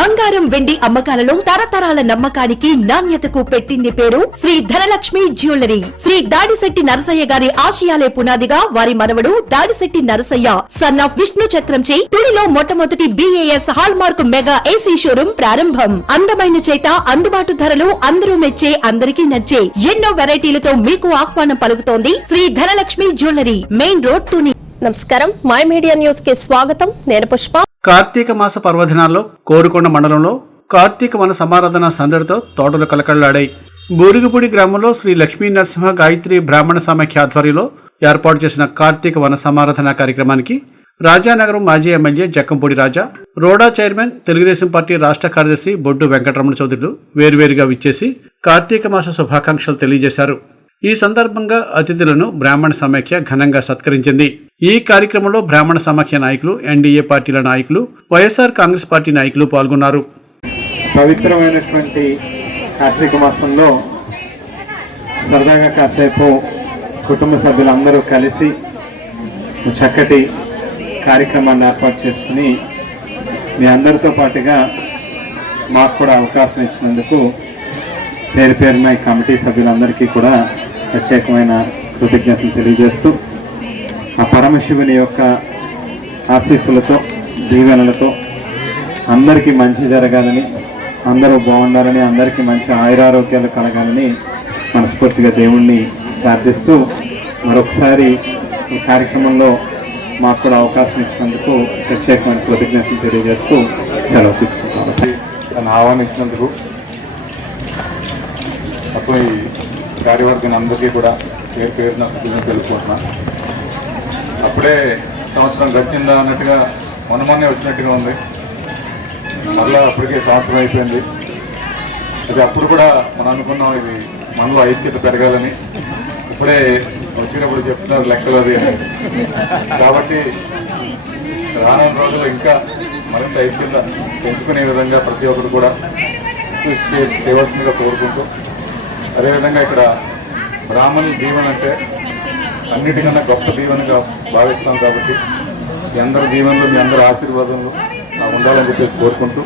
బంగారం వెండి అమ్మకాలలో తరతరాల నమ్మకానికి నాణ్యతకు పెట్టింది పేరు శ్రీ ధనలక్ష్మి జ్యువెలరీ. శ్రీ దాడిశెట్టి నరసయ్య గారి ఆశయాలే పునాదిగా వారి మనవడు దాడిశెట్టి నరసయ్య సన్ ఆఫ్ విష్ణు చక్రంచే తుడిలో మొట్టమొదటి BAS hall mark mega AC showroom ప్రారంభం. అందమైన చేత అందుబాటు ధరలు అందరూ మెచ్చే అందరికీ నచ్చే ఎన్నో వెరైటీలతో మీకు ఆహ్వానం పలుకుతోంది Shri Dhanalakshmi jewellery, main road, Tuni. నమస్కారం, మై మీడియా న్యూస్ కి స్వాగతం. నేను పుష్ప. కార్తీక మాస పర్వదినాల్లో కోరుకొండ మండలంలో కార్తీక వన సమారాధన సందడితో తోటలు కలకళ్లాడాయి. బూరుగుపూడి గ్రామంలో శ్రీ లక్ష్మీ నరసింహ గాయత్రి బ్రాహ్మణ సమాఖ్య ఆధ్వర్యంలో ఏర్పాటు చేసిన కార్తీక వన సమారాధన కార్యక్రమానికి రాజానగరం మాజీ ఎమ్మెల్యే జక్కంపూడి రాజా, రోడా చైర్మన్, తెలుగుదేశం పార్టీ రాష్ట్ర కార్యదర్శి బొడ్డు వెంకటరమణ చౌదరులు వేర్వేరుగా విచ్చేసి కార్తీక మాస శుభాకాంక్షలు తెలియజేశారు. ఈ సందర్భంగా అతిథులను బ్రాహ్మణ సమాఖ్య ఘనంగా సత్కరించింది. ఈ కార్యక్రమంలో బ్రాహ్మణ సమాఖ్య నాయకులు, NDA పార్టీల నాయకులు, వైఎస్ఆర్ కాంగ్రెస్ పార్టీ నాయకులు పాల్గొన్నారు. పవిత్రమైనటువంటి కార్తీక మాసంలో సరదాగా కాసేపు కుటుంబ సభ్యులందరూ కలిసి చక్కటి కార్యక్రమాన్ని ఏర్పాటు చేసుకుని మీ అందరితో పాటుగా మాకు కూడా అవకాశం ఇచ్చినందుకు పేరు పేరున ఈ కమిటీ సభ్యులందరికీ కూడా ప్రత్యేకమైన కృతజ్ఞతలు తెలియజేస్తూ ఆ పరమశివుని యొక్క ఆశీస్సులతో, దీవెనలతో అందరికీ మంచి జరగాలని, అందరూ బాగుండాలని, అందరికీ మంచి ఆయురారోగ్యాలు కలగాలని మనస్ఫూర్తిగా దేవుణ్ణి ప్రార్థిస్తూ మరొకసారి ఈ కార్యక్రమంలో మాకు కూడా అవకాశం ఇచ్చినందుకు ప్రత్యేకమైన కృతజ్ఞతలు తెలియజేస్తూ సెలవు తీసుకుంటాను. తను ఆహ్వానించినందుకు అప్పుడు ఈ కార్యవర్గం అందరికీ కూడా పేరు పేరున తెలుసుకుంటున్నాను. అప్పుడే సంవత్సరం గడిచిందా అన్నట్టుగా మొన్నే వచ్చినట్టుగా ఉంది. మళ్ళా అప్పటికే సంవత్సరం అయిపోయింది. అది అప్పుడు కూడా మనం అనుకున్నాం ఇది మనలో ఐక్యత పెరగాలని. ఇప్పుడే వచ్చినప్పుడు చెప్తున్నారు లెక్కలు అది. కాబట్టి రానున్న రోజుల్లో ఇంకా మరింత ఐక్యత పెంచుకునే విధంగా ప్రతి ఒక్కరు కూడా కృషి చేయవలసిందిగా కోరుకుంటూ, అదేవిధంగా ఇక్కడ బ్రాహ్మణుల దీవెన అంటే అన్నిటికన్నా గొప్ప దీవెనగా భావిస్తాం. కాబట్టి మీ అందరి దీవెనలు, మీ అందరి ఆశీర్వాదంలో నాకు ఉండాలని చెప్పేసి కోరుకుంటూ